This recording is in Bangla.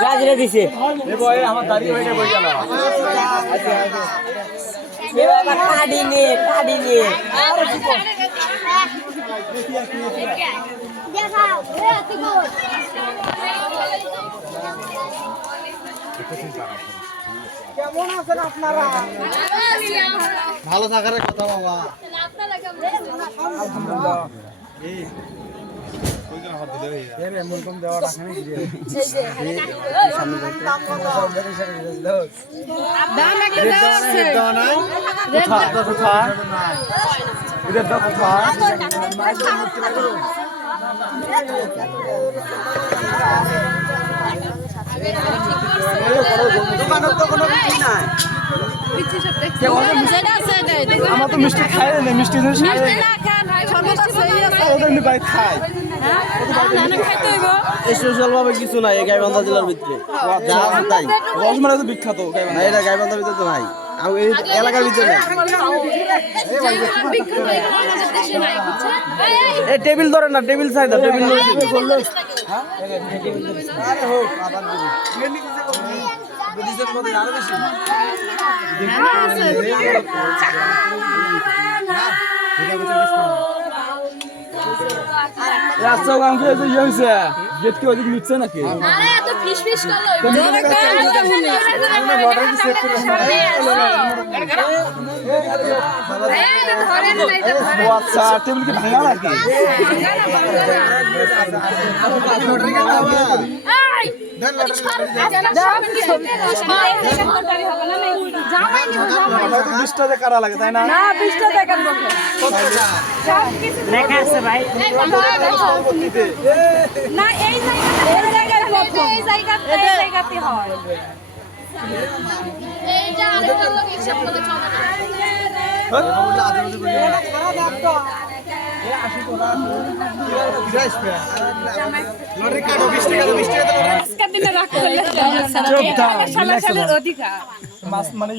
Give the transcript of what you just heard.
ব্রাজিলে দিছে আমার দাঁড়িয়ে হয়ে বই গেল কাটি নিয়ে কেমন আছেন আপনারা? ভালো থাকার কথা বাবা আমার তো মিষ্টি খাই না মিষ্টি স্পেশাল ভাবে কিছু নাই গাইবান্ধা জেলার ভিতরে যা আছে তাই রসমালাই তো বিখ্যাত না এটা গাইবান্ধার ভিতরে তো নাই আর এই এলাকার ভিতরে নাই এই টেবিল ধরে না টেবিল চাই দাও টেবিল ধরে আরে হোক আবার দিবি বুঝিস কত আরো বেশি রাস্তা গান করে যে হইছে গেট কি ওদিক মিটছে নাকি আরে এত ফিশ ফিশ করলো জোরে বর্ডার কি সেট করে আচ্ছা টেবিল কি ভাঙা নাকি কারা লাগে তাই না লেখা আছে ভাই না এই জায়গাতে হয় এইটা আরেকটা লোক হিসাব করে চলে মানে